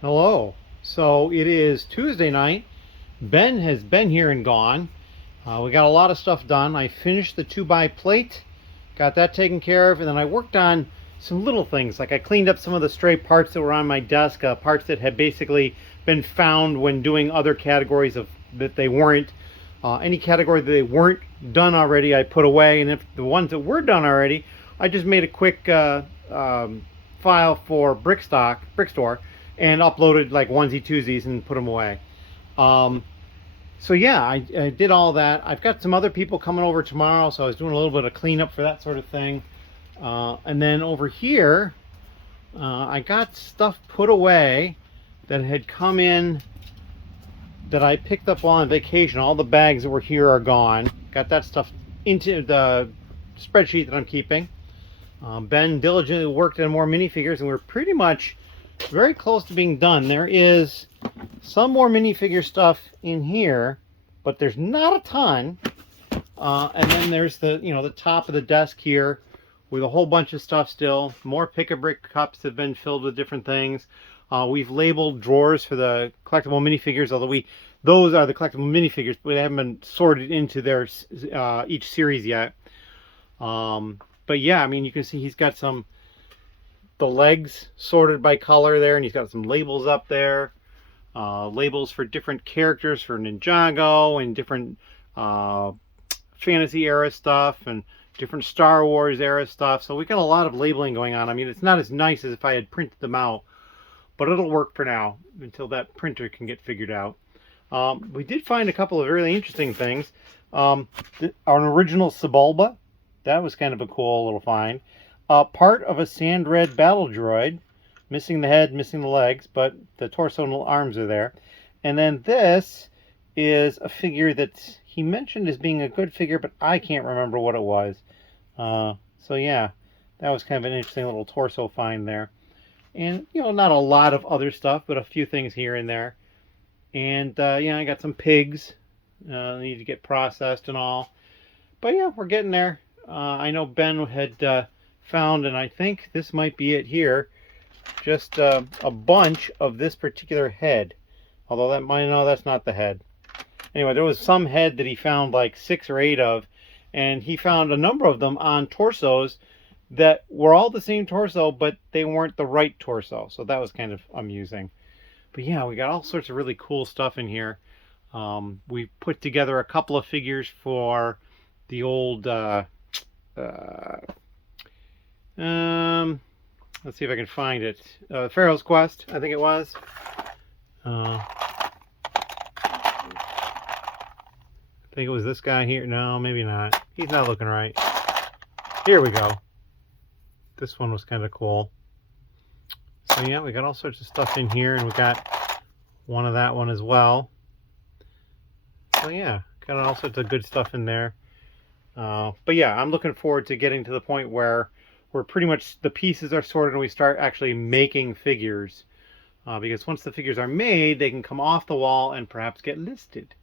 Hello. So it is Tuesday night. Ben has been here and gone. We got a lot of stuff done. I finished the 2x plate, got that taken care of, and then I worked on some little things. Like I cleaned up some of the stray parts that were on my desk, parts that had basically been found when doing other categories of that they weren't. Any category that they weren't done already, I put away, and if the ones that were done already, I just made a quick file for Brickstore, and uploaded like onesie twosies and put them away. Um, so yeah, I did all that. I've got some other people coming over tomorrow, so I was doing a little bit of cleanup for that sort of thing. And then over here, I got stuff put away that had come in that I picked up while on vacation. All the bags that were here are gone. Got that stuff into the spreadsheet that I'm keeping. Ben diligently worked on more minifigures, and we're pretty much very close to being done. There is some more minifigure stuff in here, but there's not a ton. And then there's the top of the desk here with a whole bunch of stuff still. More pick-a-brick cups have been filled with different things. We've labeled drawers for the collectible minifigures, although those are the collectible minifigures, but they haven't been sorted into their each series yet. But yeah, I mean, you can see he's got the legs sorted by color there, and he's got some labels up there. Labels for different characters for Ninjago and different fantasy era stuff and different Star Wars era stuff. So we got a lot of labeling going on. I mean, it's not as nice as if I had printed them out, but it'll work for now until that printer can get figured out. We did find a couple of really interesting things. An original Sebulba. That was kind of a cool little find. Part of a sand red battle droid. Missing the head, missing the legs, but the torso and arms are there. And then this is a figure that he mentioned as being a good figure, but I can't remember what it was. So yeah, that was kind of an interesting little torso find there. And, not a lot of other stuff, but a few things here and there. And, yeah, I got some pigs. Need to get processed and all. But yeah, we're getting there. I know Ben had found, and I think this might be it here, just a bunch of this particular head. Although that's not the head. Anyway, there was some head that he found like 6 or 8 of, and he found a number of them on torsos that were all the same torso, but they weren't the right torso. So that was kind of amusing. But yeah, we got all sorts of really cool stuff in here. We put together a couple of figures for the old let's see if I can find it. Pharaoh's Quest, I think it was. I think it was this guy here. No, maybe not. He's not looking right. Here we go. This one was kind of cool. So yeah, we got all sorts of stuff in here, and we got one of that one as well. So yeah, got all sorts of good stuff in there. But yeah, I'm looking forward to getting to the point where pretty much the pieces are sorted and we start actually making figures. Because once the figures are made, they can come off the wall and perhaps get listed.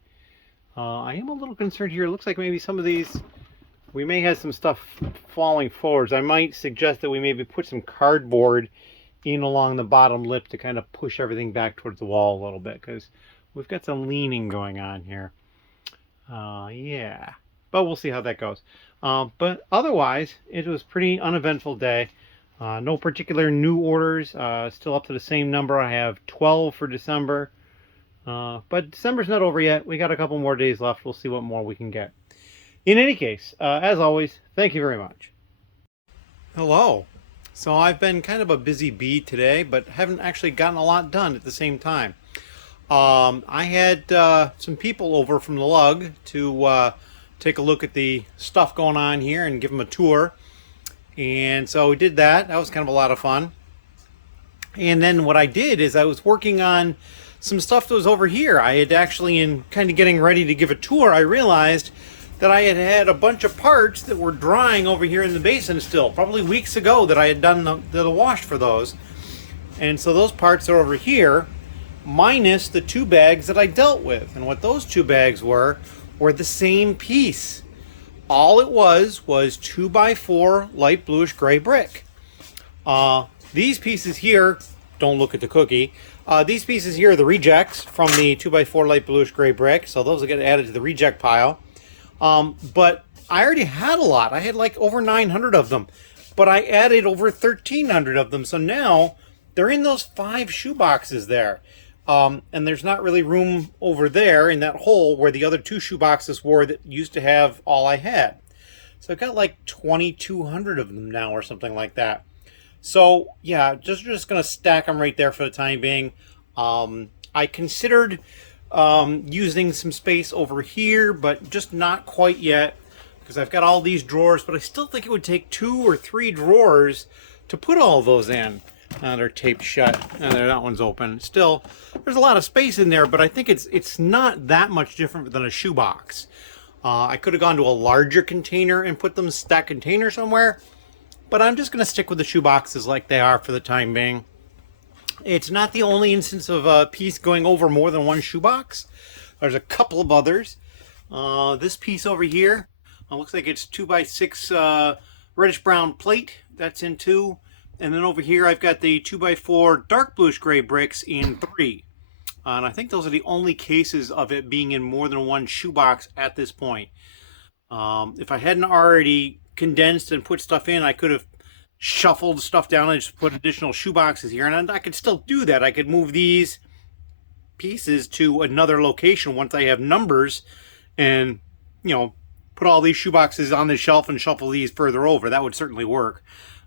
I am a little concerned here. It looks like maybe some of these, we may have some stuff falling forwards. I might suggest that we maybe put some cardboard in along the bottom lip to kind of push everything back towards the wall a little bit, because we've got some leaning going on here. Yeah, but we'll see how that goes. But otherwise, it was a pretty uneventful day. No particular new orders. Still up to the same number. I have 12 for December. But December's not over yet. We got a couple more days left. We'll see what more we can get. In any case, as always, thank you very much. Hello. So I've been kind of a busy bee today, but haven't actually gotten a lot done at the same time. I had some people over from the lug to take a look at the stuff going on here and give them a tour. And so we did that. That was kind of a lot of fun. And then what I did is I was working on some stuff that was over here. I had actually, in kind of getting ready to give a tour, I realized that I had had a bunch of parts that were drying over here in the basin still, probably weeks ago that I had done the wash for those. And so those parts are over here, minus the 2 bags that I dealt with. And what those 2 bags were the same piece. All it was 2x4 light bluish gray brick. These pieces here don't look at the cookie. These pieces here are the rejects from the 2x4 light bluish gray brick, so those will get added to the reject pile. But I already had a lot. I had like over 900 of them, but I added over 1,300 of them. So now they're in those 5 shoe boxes there. And there's not really room over there in that hole where the other 2 shoe boxes were that used to have all I had. So I've got like 2,200 of them now or something like that. So yeah, just going to stack them right there for the time being. I considered using some space over here, but just not quite yet, because I've got all these drawers, but I still think it would take 2 or 3 drawers to put all those in. They're taped shut, and that one's open. Still, there's a lot of space in there, but I think it's not that much different than a shoebox. I could have gone to a larger container and put them stacked container somewhere, but I'm just going to stick with the shoeboxes like they are for the time being. It's not the only instance of a piece going over more than one shoebox. There's a couple of others. This piece over here looks like it's 2x6 reddish brown plate. That's in 2. And then over here I've got the 2x4 dark bluish gray bricks in 3. And I think those are the only cases of it being in more than one shoebox at this point. If I hadn't already condensed and put stuff in, I could have shuffled stuff down and just put additional shoeboxes here. And I could still do that. I could move these pieces to another location once I have numbers and, you know, put all these shoeboxes on the shelf and shuffle these further over. That would certainly work.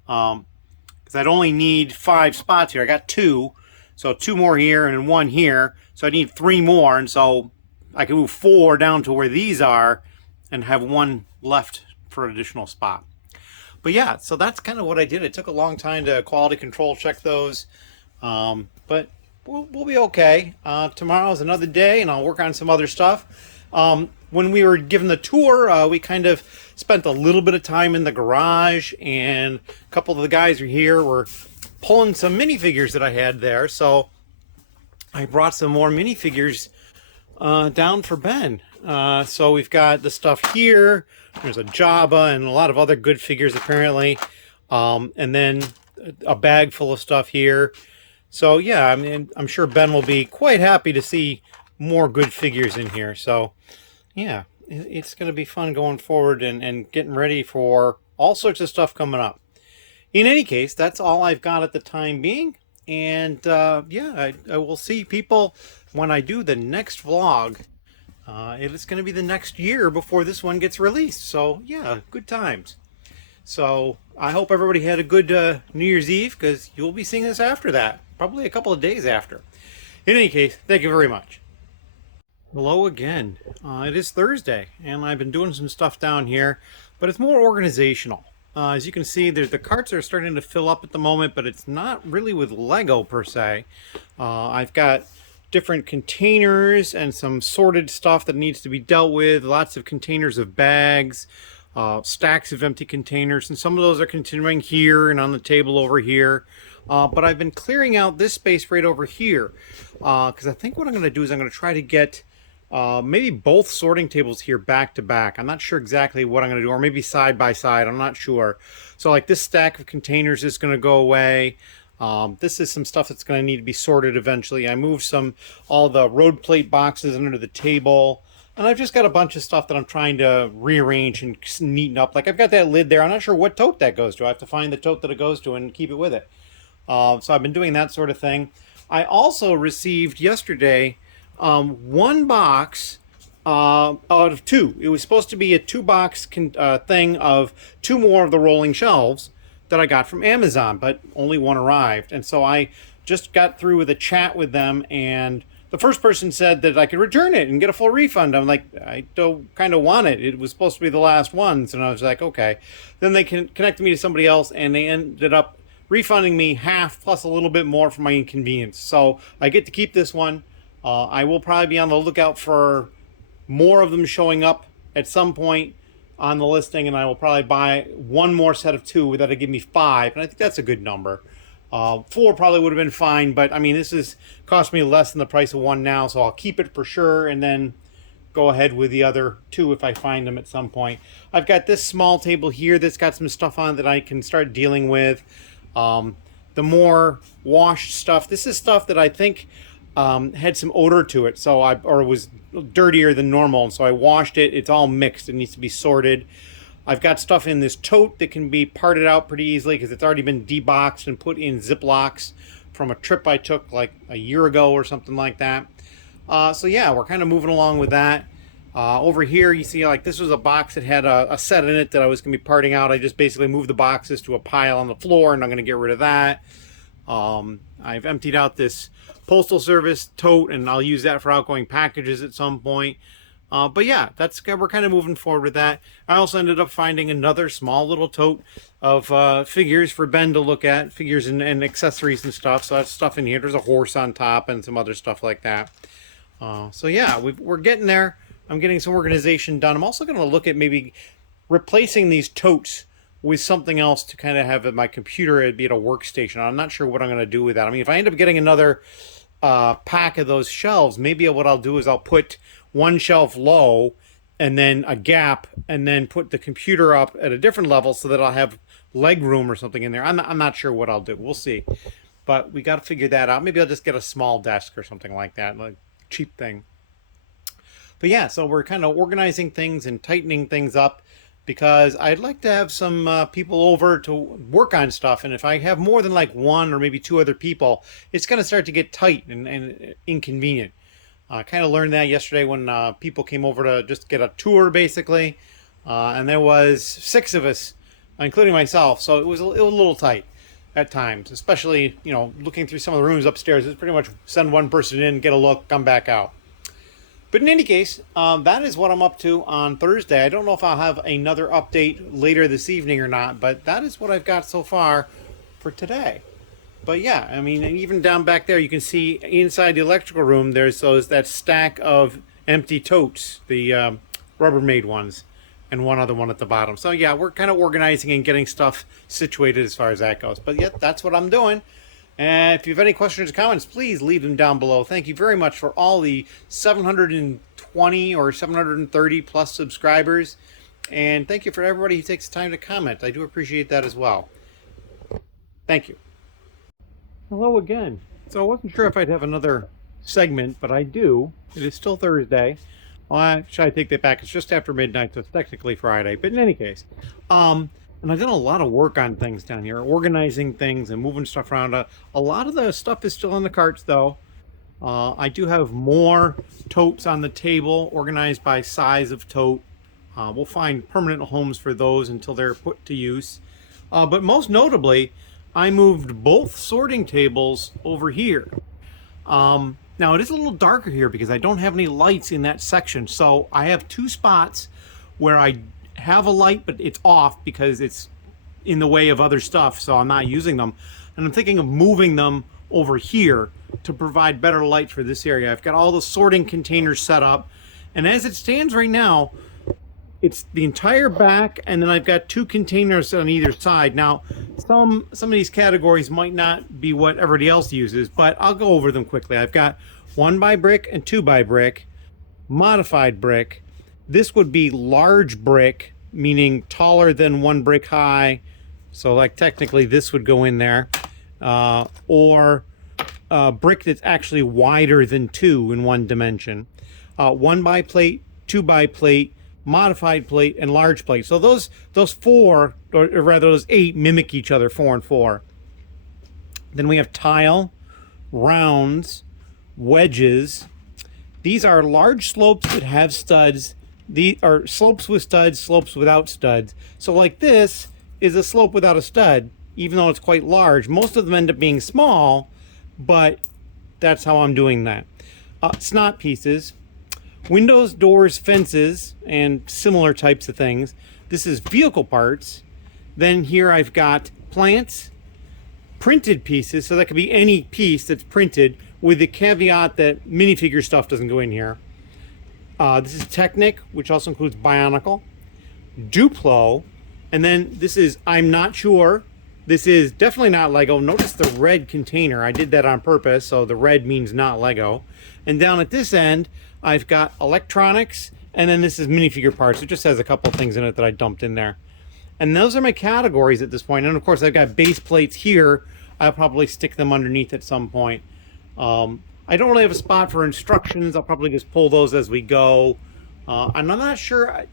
Because I'd only need 5 spots here. I got 2. So 2 more here and 1 here. So I need 3 more. And so I can move 4 down to where these are and have 1 left for an additional spot. But yeah, so that's kind of what I did. It took a long time to quality control check those. But we'll be okay. Tomorrow's another day and I'll work on some other stuff. When we were given the tour, we kind of spent a little bit of time in the garage, and a couple of the guys here were pulling some minifigures that I had there. So I brought some more minifigures down for Ben. So we've got the stuff here. There's a Jabba and a lot of other good figures apparently. And then a bag full of stuff here. So yeah, I mean, I'm sure Ben will be quite happy to see more good figures in here. So yeah, it's going to be fun going forward and getting ready for all sorts of stuff coming up. In any case, that's all I've got at the time being. And yeah, I will see people when I do the next vlog. It's going to be the next year before this one gets released. So yeah, good times. So I hope everybody had a good New Year's Eve, because you'll be seeing this after that. Probably a couple of days after. In any case, thank you very much. Hello again. It is Thursday, and I've been doing some stuff down here, but it's more organizational. As you can see, the carts are starting to fill up at the moment, but it's not really with Lego per se. I've got different containers and some sorted stuff that needs to be dealt with, lots of containers of bags, stacks of empty containers, and some of those are continuing here and on the table over here. But I've been clearing out this space right over here, because I think what I'm going to do is I'm going to try to get maybe both sorting tables here back to back. I'm not sure exactly what I'm going to do, or maybe side by side. I'm not sure. So like this stack of containers is going to go away. This is some stuff that's going to need to be sorted eventually. I moved all the road plate boxes under the table. And I've just got a bunch of stuff that I'm trying to rearrange and neaten up. Like I've got that lid there. I'm not sure what tote that goes to. I have to find the tote that it goes to and keep it with it. So I've been doing that sort of thing. I also received yesterday 1 box out of 2. It was supposed to be a 2-box thing of 2 more of the rolling shelves that I got from Amazon, but only 1 arrived. And so I just got through with a chat with them, and the first person said that I could return it and get a full refund. I'm like, I don't kind of want it. It was supposed to be the last ones. And I was like, okay. Then they connected me to somebody else, and they ended up refunding me half plus a little bit more for my inconvenience. So I get to keep this one. I will probably be on the lookout for more of them showing up at some point on the listing, and I will probably buy 1 more set of 2. That'll give me 5, and I think that's a good number. 4 probably would have been fine, but I mean, this is cost me less than the price of 1 now, so I'll keep it for sure, and then go ahead with the other 2 if I find them at some point. I've got this small table here that's got some stuff on it that I can start dealing with. The the more washed stuff. This is stuff that I think had some odor to it, or was dirtier than normal, and so I washed it. It's all mixed. It needs to be sorted. I've got stuff in this tote that can be parted out pretty easily because it's already been deboxed and put in Ziplocs from a trip I took like a year ago or something like that. So yeah, we're kind of moving along with that. Over here, you see, like, this was a box that had a set in it that I was going to be parting out. I just basically moved the boxes to a pile on the floor, and I'm going to get rid of that. I've emptied out this Postal Service tote, and I'll use that for outgoing packages at some point. But yeah, we're kind of moving forward with that. I also ended up finding another small little tote of figures for Ben to look at, figures and accessories and stuff. So that's stuff in here. There's a horse on top and some other stuff like that. So yeah, we're getting there. I'm getting some organization done. I'm also going to look at maybe replacing these totes with something else to kind of have at my computer. It'd be at a workstation. I'm not sure what I'm going to do with that. I mean, if I end up getting another pack of those shelves, maybe what I'll do is I'll put one shelf low and then a gap, and then put the computer up at a different level so that I'll have leg room or something in there. I'm not sure what I'll do. We'll see. But we got to figure that out. Maybe I'll just get a small desk or something like that, like cheap thing. But yeah, so we're kind of organizing things and tightening things up because I'd like to have some people over to work on stuff. And if I have more than like one or maybe two other people, it's going to start to get tight and inconvenient. I kind of learned that yesterday when people came over to just get a tour, basically. And there was 6 of us, including myself. So it was a little tight at times, especially, you know, looking through some of the rooms upstairs. It's pretty much send one person in, get a look, come back out. But in any case, that is what I'm up to on Thursday. I don't know if I'll have another update later this evening or not, but that is what I've got so far for today. But yeah, I mean, and even down back there, you can see inside the electrical room, there's that stack of empty totes, the Rubbermaid ones, and one other one at the bottom. So yeah, we're kind of organizing and getting stuff situated as far as that goes. But yeah, that's what I'm doing. And if you have any questions or comments, please leave them down below. Thank you very much for all the 720 or 730 plus subscribers. And thank you for everybody who takes the time to comment. I do appreciate that as well. Thank you. Hello again. So I wasn't sure if I'd have another segment, but I do. It is still Thursday. Well, actually, I take that back. It's just after midnight, so it's technically Friday. But in any case, and I've done a lot of work on things down here, organizing things and moving stuff around. A lot of the stuff is still in the carts, though. I do have more totes on the table, organized by size of tote. We'll find permanent homes for those until they're put to use. But most notably, I moved both sorting tables over here. Now, it is a little darker here because I don't have any lights in that section. So I have 2 spots where I have a light, but it's off because it's in the way of other stuff, so I'm not using them. And I'm thinking of moving them over here to provide better light for this area. I've got all the sorting containers set up, and as it stands right now, it's the entire back, and then I've got 2 containers on either side. Now, some of these categories might not be what everybody else uses, but I'll go over them quickly. I've got 1x brick and 2x brick, modified brick. This would be large brick, meaning taller than 1 brick high. So like technically this would go in there. Or brick that's actually wider than 2 in 1 dimension. 1x plate, 2x plate, modified plate, and large plate. So those 4, or rather those 8 mimic each other, 4 and 4. Then we have tile, rounds, wedges. These are large slopes that have studs. These are slopes with studs, slopes without studs. So like this is a slope without a stud, even though it's quite large. Most of them end up being small, but that's how I'm doing that. Snot pieces, windows, doors, fences, and similar types of things. This is vehicle parts. Then here I've got plants, printed pieces, so that could be any piece that's printed, with the caveat that minifigure stuff doesn't go in here. This is Technic, which also includes Bionicle, Duplo, and then this is I'm Not Sure. This is definitely not Lego. Notice the red container. I did that on purpose, so the red means not Lego. And down at this end, I've got electronics, and then this is minifigure parts. It just has a couple things in it that I dumped in there. And those are my categories at this point. And of course, I've got base plates here I'll probably stick them underneath at some point. I don't really have a spot for instructions. I'll probably just pull those as we go. And I'm not sure.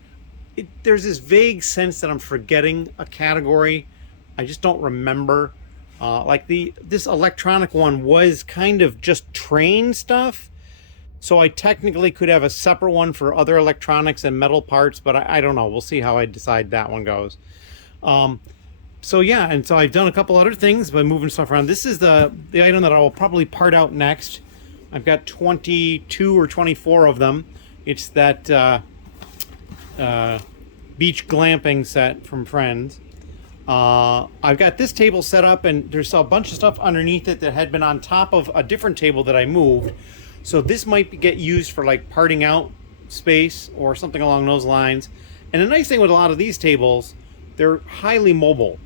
There's this vague sense that I'm forgetting a category. I just don't remember. Like this electronic one was kind of just train stuff. So I technically could have a separate one for other electronics and metal parts, but I don't know. We'll see how I decide that one goes. So yeah, and so I've done a couple other things by moving stuff around. This is the item that I will probably part out next. I've got 22 or 24 of them. It's that beach glamping set from Friends. I've got this table set up, and there's a bunch of stuff underneath it that had been on top of a different table that I moved. So this might get used for like parting out space or something along those lines. And the nice thing with a lot of these tables, they're highly mobile.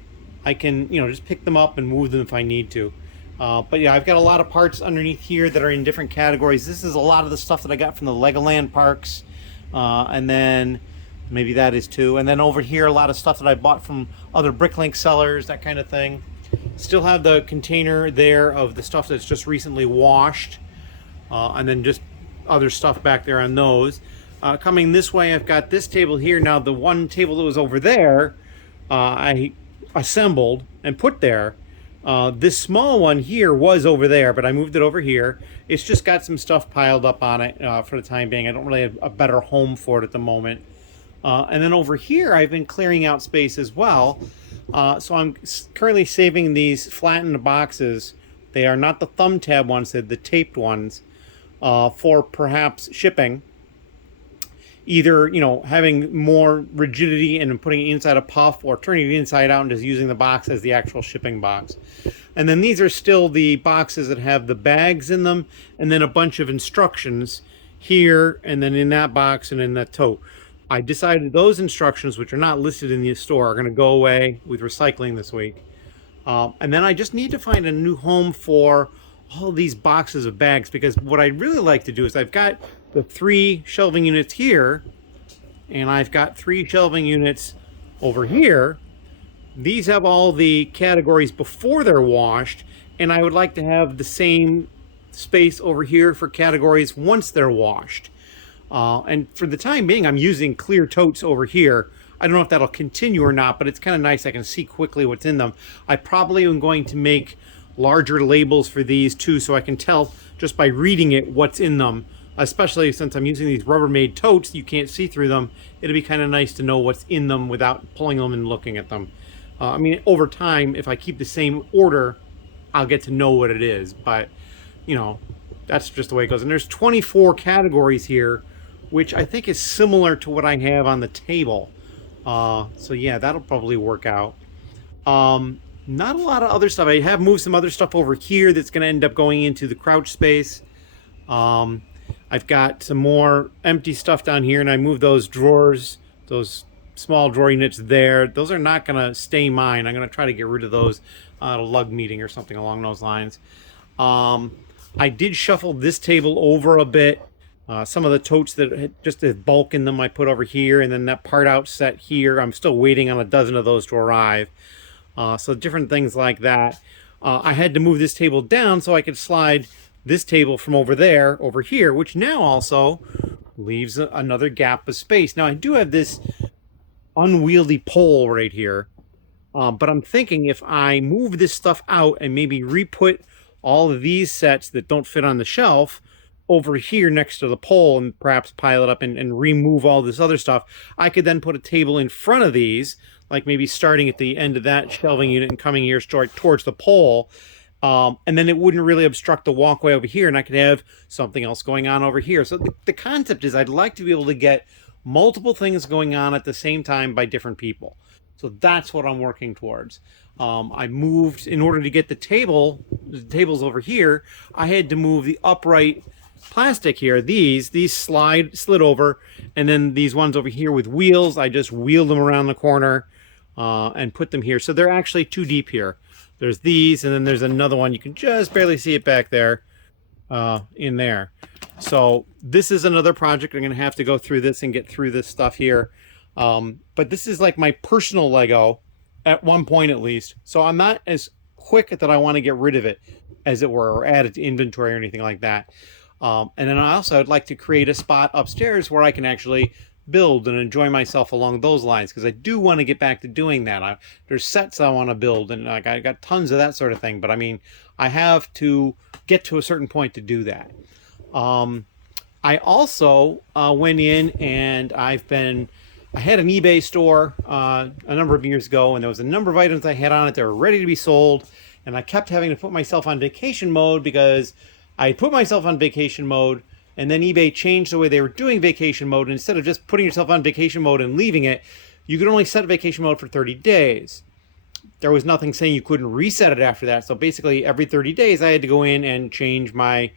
I can, just pick them up and move them if I need to. But yeah, I've got a lot of parts underneath here that are in different categories. This is a lot of the stuff that I got from the Legoland parks. And then maybe that is too. And then over here, a lot of stuff that I bought from other Bricklink sellers, that kind of thing. Still have the container there of the stuff that's just recently washed. And then just other stuff back there on those. Coming this way, I've got this table here. Now, the one table that was over there, I assembled and put there. This small one here was over there, but I moved it over here. It's just got some stuff piled up on it for the time being. I don't really have a better home for it at the moment. And then over here, I've been clearing out space as well. So I'm currently saving these flattened boxes. They are not the thumb tab ones, they're the taped ones. For perhaps shipping, either having more rigidity and putting it inside a puff, or turning it inside out and just using the box as the actual shipping box. And then these are still the boxes that have the bags in them, and then a bunch of instructions here, and then in that box and in that tote. I decided those instructions, which are not listed in the store, are going to go away with recycling this week. And then I just need to find a new home for all these boxes of bags, because what I'd really like to do is I've got the 3 shelving units here, and I've got 3 shelving units over here. These have all the categories before they're washed, and I would like to have the same space over here for categories once they're washed. And for the time being, I'm using clear totes over here. I don't know if that'll continue or not, but it's kind of nice. I can see quickly what's in them. I probably am going to make larger labels for these too, so I can tell just by reading it what's in them, especially since I'm using these Rubbermaid totes. You can't see through them. It'll be kind of nice to know what's in them without pulling them and looking at them. I mean, over time, if I keep the same order, I'll get to know what it is, but that's just the way it goes. And there's 24 categories here, which I think is similar to what I have on the table. So yeah, that'll probably work out. Not a lot of other stuff. I have moved some other stuff over here that's going to end up going into the crouch space. I've got some more empty stuff down here, and I moved those drawers, those small drawer units there. Those are not going to stay mine. I'm going to try to get rid of those at a lug meeting or something along those lines. I did shuffle this table over a bit. Some of the totes that had just the bulk in them I put over here, and then that part out set here. I'm still waiting on a dozen of those to arrive. So different things like that. I had to move this table down so I could slide this table from over there over here, which now also leaves another gap of space. Now I do have this unwieldy pole right here, but I'm thinking if I move this stuff out and maybe re-put all of these sets that don't fit on the shelf over here next to the pole, and perhaps pile it up and remove all this other stuff, I could then put a table in front of these, like maybe starting at the end of that shelving unit and coming here towards the pole. And then it wouldn't really obstruct the walkway over here, and I could have something else going on over here. So the concept is I'd like to be able to get multiple things going on at the same time by different people. So that's what I'm working towards. I moved, in order to get the tables over here, I had to move the upright plastic here. These slid over, and then these ones over here with wheels, I just wheeled them around the corner and put them here. So they're actually too deep here. There's these, and then there's another one. You can just barely see it back there in there. So this is another project. I'm going to have to go through this and get through this stuff here. But this is like my personal Lego at one point at least. So I'm not as quick that I want to get rid of it, as it were, or add it to inventory or anything like that. And then I would like to create a spot upstairs where I can actually build and enjoy myself along those lines, because I do want to get back to doing that. There's sets I want to build, and like I got tons of that sort of thing, but I mean, I have to get to a certain point to do that. I also went in and I had an eBay store a number of years ago, and there was a number of items I had on it that were ready to be sold, and I kept having to put myself on vacation mode because I put myself on vacation mode, and then eBay changed the way they were doing vacation mode. And instead of just putting yourself on vacation mode and leaving it, you could only set vacation mode for 30 days. There was nothing saying you couldn't reset it after that. So basically every 30 days I had to go in and change my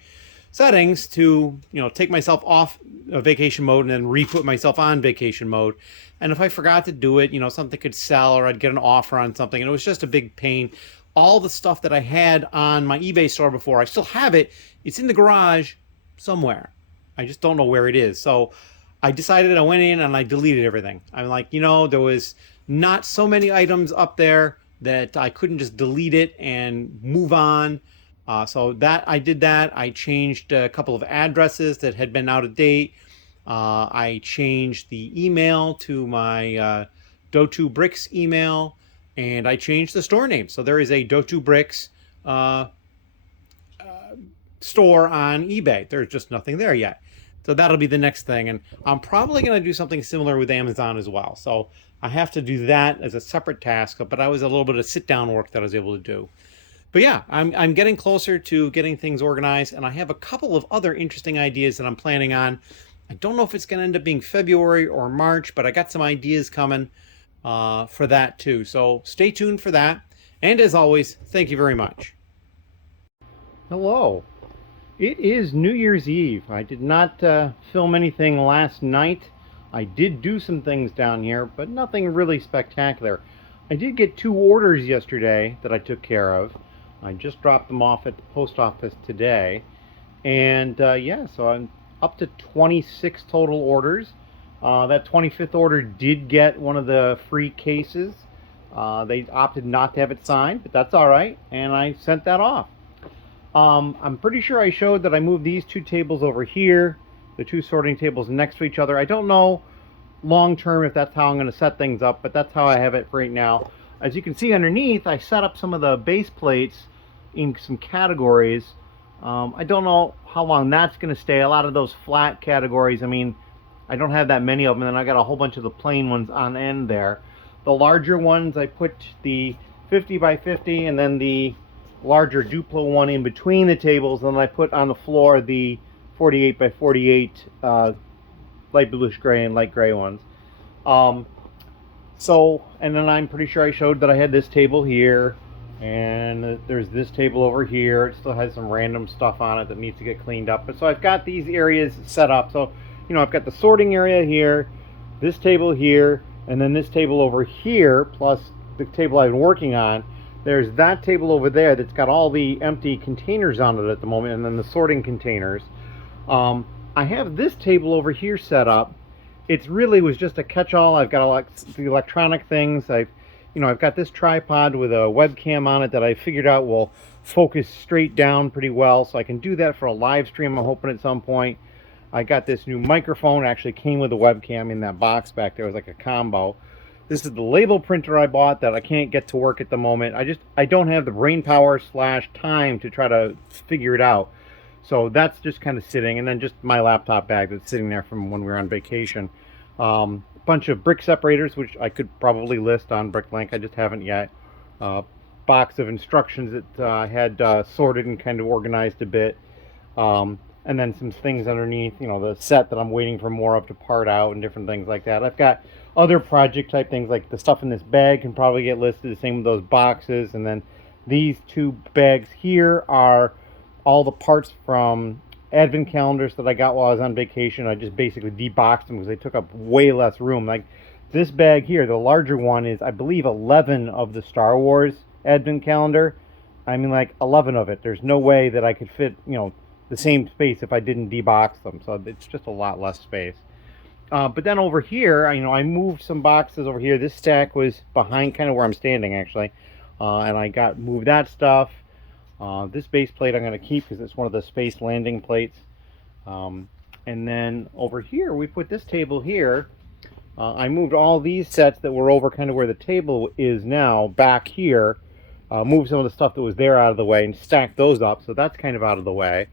settings to, take myself off vacation mode and then re-put myself on vacation mode. And if I forgot to do it, something could sell, or I'd get an offer on something, and it was just a big pain. All the stuff that I had on my eBay store before, I still have it. It's in the garage somewhere. I just don't know where it is. So I decided, I went in and I deleted everything. I'm like, there was not so many items up there that I couldn't just delete it and move on. So I did that. I changed a couple of addresses that had been out of date. I changed the email to my DOTU Bricks email, and I changed the store name. So there is a DOTU Bricks store on eBay. There's just nothing there yet. So that'll be the next thing. And I'm probably going to do something similar with Amazon as well. So I have to do that as a separate task, but that was a little bit of sit-down work that I was able to do. But yeah, I'm getting closer to getting things organized, and I have a couple of other interesting ideas that I'm planning on. I don't know if it's going to end up being February or March, but I got some ideas coming for that too. So stay tuned for that. And as always, thank you very much. Hello. It is New Year's Eve. I did not film anything last night. I did do some things down here, but nothing really spectacular. I did get 2 orders yesterday that I took care of. I just dropped them off at the post office today. And yeah, so I'm up to 26 total orders. That 25th order did get one of the free cases. They opted not to have it signed, but that's all right. And I sent that off. I'm pretty sure I showed that I moved these 2 tables over here, the 2 sorting tables next to each other. I don't know long term if that's how I'm going to set things up, but that's how I have it right now. As you can see underneath, I set up some of the base plates in some categories. I don't know how long that's going to stay. A lot of those flat categories, I mean, I don't have that many of them, and I got a whole bunch of the plain ones on end there. The larger ones, I put the 50 by 50 and then the larger Duplo one in between the tables, and then I put on the floor the 48 by 48 light bluish gray and light gray ones. And then I'm pretty sure I showed that I had this table here, and there's this table over here. It still has some random stuff on it that needs to get cleaned up. But so I've got these areas set up. So, I've got the sorting area here, this table here, and then this table over here, plus the table I've been working on. There's that table over there that's got all the empty containers on it at the moment, and then the sorting containers. I have this table over here set up. It really was just a catch-all. I've got the electronic things. I've got this tripod with a webcam on it that I figured out will focus straight down pretty well, so I can do that for a live stream, I'm hoping, at some point. I got this new microphone. It actually came with a webcam in that box back there. It was like a combo. This is the label printer I bought that I can't get to work at the moment. I don't have the brain power / time to try to figure it out. So that's just kind of sitting, and then just my laptop bag that's sitting there from when we were on vacation. Bunch of brick separators, which I could probably list on BrickLink. I just haven't yet. Box of instructions that I had sorted and kind of organized a bit. And then some things underneath, the set that I'm waiting for more of to part out and different things like that. I've got other project type things, like the stuff in this bag can probably get listed, the same with those boxes. And then these 2 bags here are all the parts from advent calendars that I got while I was on vacation. I just basically deboxed them because they took up way less room. Like this bag here, the larger one, is I believe 11 of the Star Wars advent calendar. I mean, like 11 of it. There's no way that I could fit, the same space if I didn't debox them. So it's just a lot less space. But then over here, I moved some boxes over here. This stack was behind kind of where I'm standing, actually. and I moved that stuff. This base plate I'm going to keep because it's one of the space landing plates. And then over here, we put this table here. I moved all these sets that were over kind of where the table is now back here. Moved some of the stuff that was there out of the way and stacked those up, so that's kind of out of the way.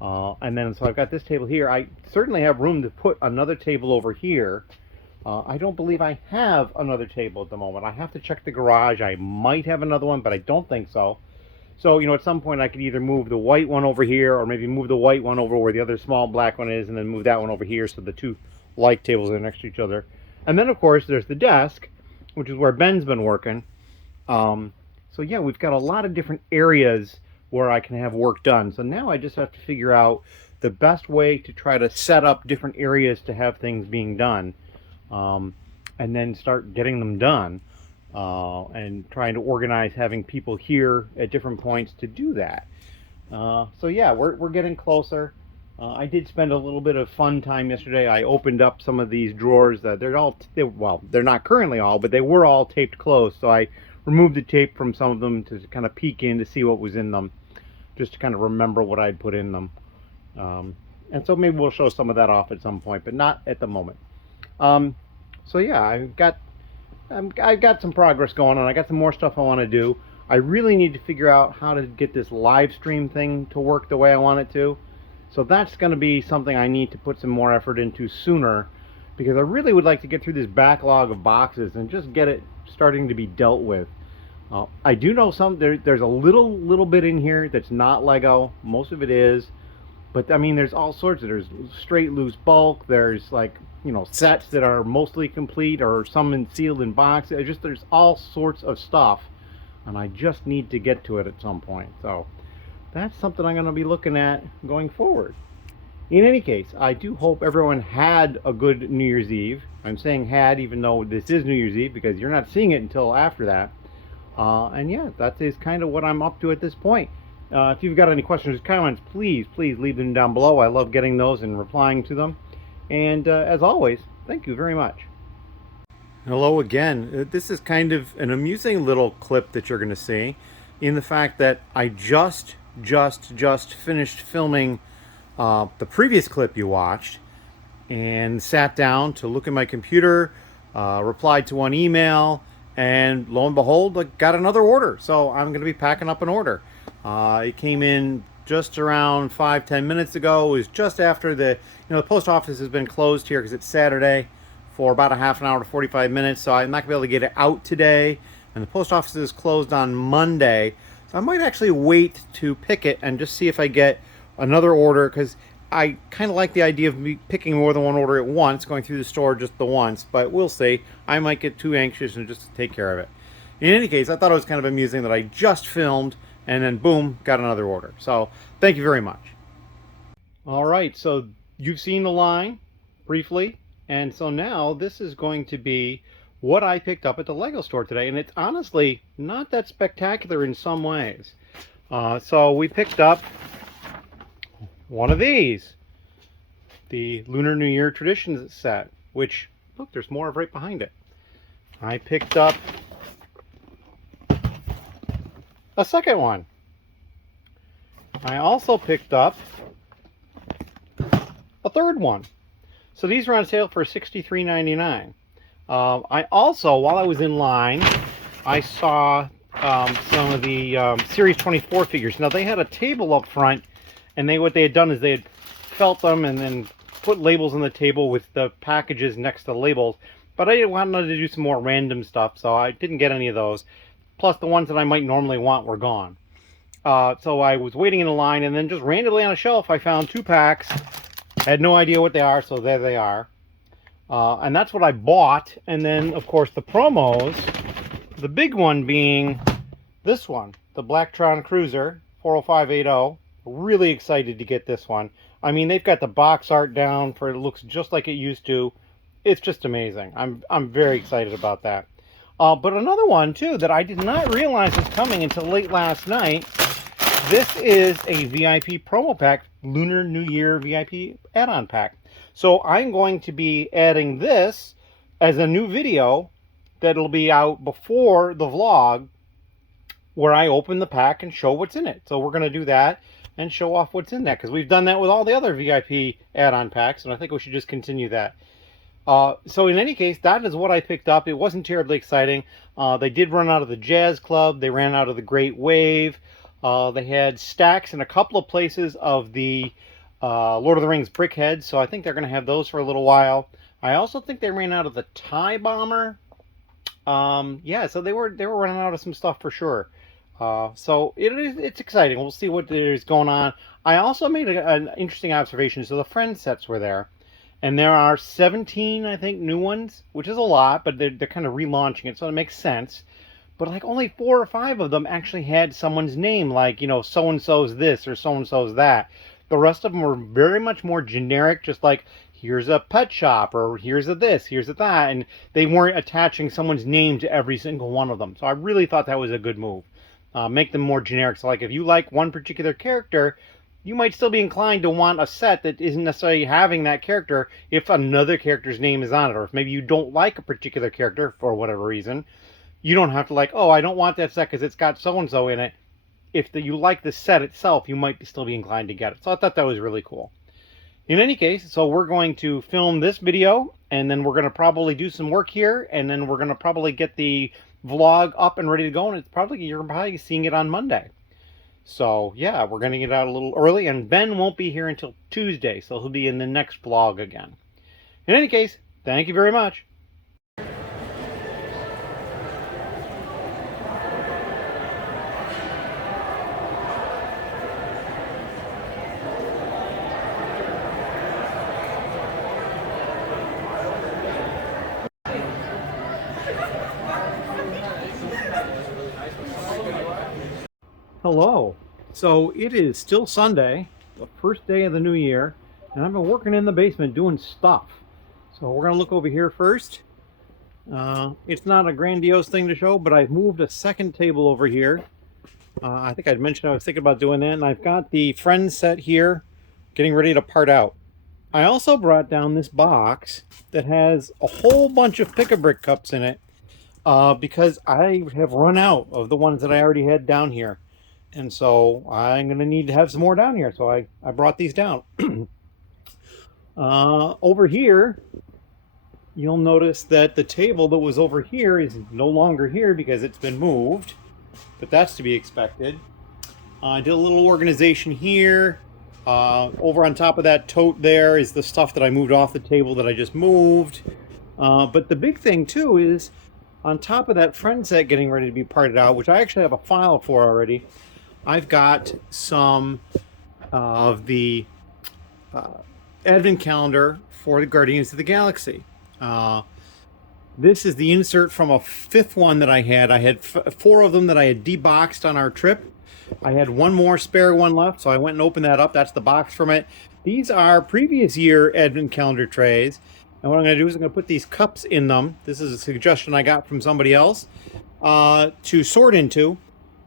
And then so I've got this table here. I certainly have room to put another table over here. I don't believe I have another table at the moment. I have to check the garage. I might have another one, but I don't think so. So, you know, at some point I could either move the white one over here or maybe move the white one over where the other small black one is and then move that one over here so the two like tables are next to each other. And then, of course, there's the desk, which is where Ben's been working. So, yeah, we've got a lot of different areas where I can have work done. So now I just have to figure out the best way to try to set up different areas to have things being done, and then start getting them done. And trying to organize having people here at different points to do that. So yeah, we're getting closer. I did spend a little bit of fun time yesterday. I opened up some of these drawers that they're not currently all, but they were all taped closed. So I removed the tape from some of them to kind of peek in to see what was in them, just to kind of remember what I'd put in them. And so maybe we'll show some of that off at some point, but not at the moment. So yeah, I've got some progress going on. I got some more stuff I want to do. I really need to figure out how to get this live stream thing to work the way I want it to. So that's going to be something I need to put some more effort into sooner, because I really would like to get through this backlog of boxes and just get it starting to be dealt with. I do know there's a little bit in here that's not Lego. Most of it is. But I mean, there's all sorts of, there's straight loose bulk, there's like, you know, sets that are mostly complete or some sealed in boxes. There's all sorts of stuff, and I just need to get to it at some point. So that's something I'm going to be looking at going forward. In any case, I do hope everyone had a good New Year's Eve. I'm saying had, even though this is New Year's Eve, because you're not seeing it until after that. And yeah, that is kind of what I'm up to at this point. If you've got any questions or comments, please leave them down below. I love getting those and replying to them. And as always, thank you very much. Hello again. This is kind of an amusing little clip that you're going to see, in the fact that I just finished filming the previous clip you watched, and sat down to look at my computer, replied to one email, and lo and behold, I got another order. So I'm going to be packing up an order. It came in just around 5-10 minutes ago. It was just after the post office has been closed here because it's Saturday for about a half an hour to 45 minutes. So I'm not going to be able to get it out today. And the post office is closed on Monday. So I might actually wait to pick it and just see if I get another order, because I kind of like the idea of me picking more than one order at once, going through the store just the once. But we'll see. I might get too anxious and just take care of it. In any case, I thought it was kind of amusing that I just filmed and then boom, got another order. So thank you very much. All right, so you've seen the line briefly, and so now this is going to be what I picked up at the Lego store today, and it's honestly not that spectacular in some ways. So we picked up one of these, the Lunar New Year Traditions set, which, look, there's more right behind it. I picked up a second one. I also picked up a third one. So these are on sale for $63.99. I also, while I was in line, I saw some of the Series 24 figures. Now they had a table up front, and what they had done is they had felt them and then put labels on the table with the packages next to the labels. But I wanted to do some more random stuff, so I didn't get any of those. Plus the ones that I might normally want were gone. So I was waiting in a line, and then just randomly on a shelf I found 2 packs. I had no idea what they are, so there they are. And that's what I bought. And then, of course, the promos, the big one being this one, the Blacktron Cruiser 40580. Really excited to get this one. I mean, they've got the box art down for it looks just like it used to. It's just amazing. I'm very excited about that. But another one, too, that I did not realize was coming until late last night. This is a VIP promo pack, Lunar New Year VIP add-on pack. So I'm going to be adding this as a new video that'll be out before the vlog where I open the pack and show what's in it. So we're going to do that and show off what's in that, because we've done that with all the other VIP add-on packs, and I think we should just continue that. So in any case, that is what I picked up. It wasn't terribly exciting. They did run out of the Jazz Club. They ran out of the Great Wave. They had stacks in a couple of places of the Lord of the Rings brickheads, so I think they're going to have those for a little while. I also think they ran out of the TIE Bomber. Yeah, so they were running out of some stuff for sure. So it's exciting. We'll see what is going on. I also made an interesting observation. So the friend sets were there, and there are 17, I think, new ones, which is a lot, but they're kind of relaunching it, so it makes sense. But like only 4 or 5 of them actually had someone's name, like, you know, so-and-so's this or so-and-so's that. The rest of them were very much more generic, just like, here's a pet shop, or here's a this, here's a that, and they weren't attaching someone's name to every single one of them. So I really thought that was a good move. Make them more generic. So like if you like one particular character, you might still be inclined to want a set that isn't necessarily having that character if another character's name is on it. Or if maybe you don't like a particular character for whatever reason, you don't have to like, oh, I don't want that set because it's got so-and-so in it. If you like the set itself, you might still be inclined to get it. So I thought that was really cool. In any case, so we're going to film this video, and then we're going to probably do some work here, and then we're going to probably get the vlog up and ready to go, and you're probably seeing it on Monday. So yeah, we're going to get out a little early, and Ben won't be here until Tuesday, so he'll be in the next vlog again. In any case, thank you very much. Hello. So it is still Sunday, the first day of the new year, and I've been working in the basement doing stuff. So we're going to look over here first. It's not a grandiose thing to show, but I've moved a second table over here. I think I'd mentioned I was thinking about doing that, and I've got the friend set here getting ready to part out. I also brought down this box that has a whole bunch of pick-a-brick cups in it because I have run out of the ones that I already had down here. And so I'm going to need to have some more down here. So I brought these down. Over here, you'll notice that the table that was over here is no longer here because it's been moved. But that's to be expected. I did a little organization here. Over on top of that tote there is the stuff that I moved off the table that I just moved. But the big thing too is on top of that friend set getting ready to be parted out, which I actually have a file for already, I've got some of the advent calendar for the Guardians of the Galaxy. This is the insert from a 5th one that I had. I had 4 of them that I had deboxed on our trip. I had one more spare one left, so I went and opened that up. That's the box from it. These are previous year advent calendar trays. And what I'm going to do is I'm going to put these cups in them. This is a suggestion I got from somebody else to sort into.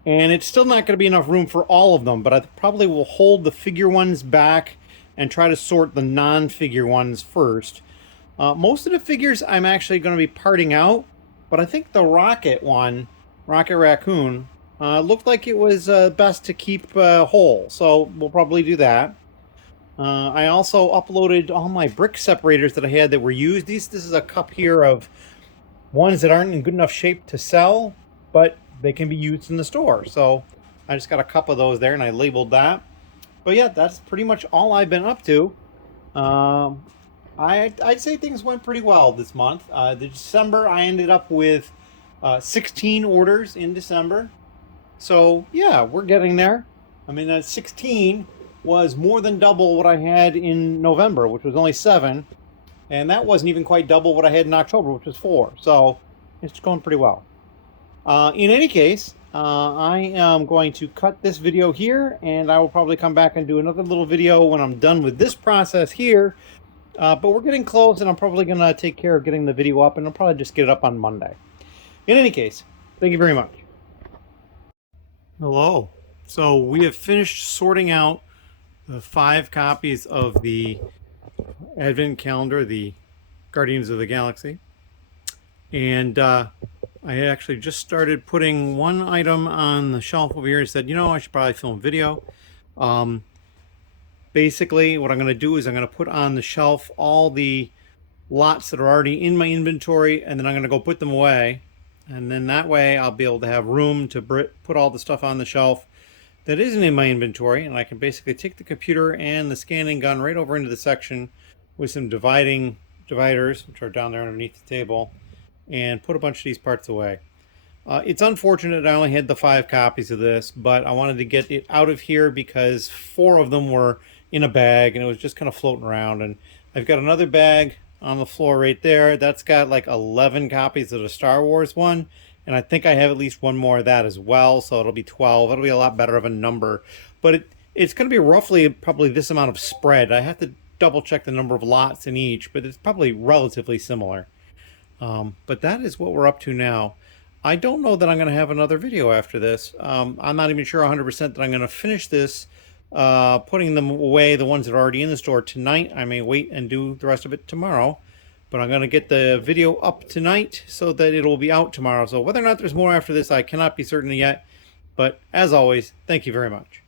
And it's still not going to be enough room for all of them, but I probably will hold the figure ones back and try to sort the non-figure ones first. Most of the figures I'm actually going to be parting out, but I think the Rocket one, Rocket Raccoon, looked like it was best to keep whole, so we'll probably do that. I also uploaded all my brick separators that I had that were used. This is a cup here of ones that aren't in good enough shape to sell, but they can be used in the store. So I just got a cup of those there and I labeled that. But yeah, that's pretty much all I've been up to. I'd say things went pretty well this month. The December, I ended up with 16 orders in December. So yeah, we're getting there. I mean, 16 was more than double what I had in November, which was only 7. And that wasn't even quite double what I had in October, which was 4. So it's going pretty well. In any case, I am going to cut this video here, and I will probably come back and do another little video when I'm done with this process here. But we're getting close, and I'm probably going to take care of getting the video up, and I'll probably just get it up on Monday. In any case, thank you very much. Hello. So we have finished sorting out the 5 copies of the Advent calendar, the Guardians of the Galaxy. And I actually just started putting one item on the shelf over here. I said, you know, I should probably film video. Basically, what I'm going to do is I'm going to put on the shelf all the lots that are already in my inventory, and then I'm going to go put them away. And then that way I'll be able to have room to put all the stuff on the shelf that isn't in my inventory, and I can basically take the computer and the scanning gun right over into the section with some dividers, which are down there underneath the table, and put a bunch of these parts away. It's unfortunate I only had the 5 copies of this, but I wanted to get it out of here because 4 of them were in a bag and it was just kind of floating around. And I've got another bag on the floor right there. That's got like 11 copies of the Star Wars one. And I think I have at least one more of that as well. So it'll be 12. It'll be a lot better of a number. But it's going to be roughly probably this amount of spread. I have to double check the number of lots in each, but it's probably relatively similar. But that is what we're up to now. I don't know that I'm going to have another video after this. I'm not even sure 100% that I'm going to finish this, putting them away, the ones that are already in the store, tonight. I may wait and do the rest of it tomorrow. But I'm going to get the video up tonight so that it'll be out tomorrow. So whether or not there's more after this, I cannot be certain yet. But as always, thank you very much.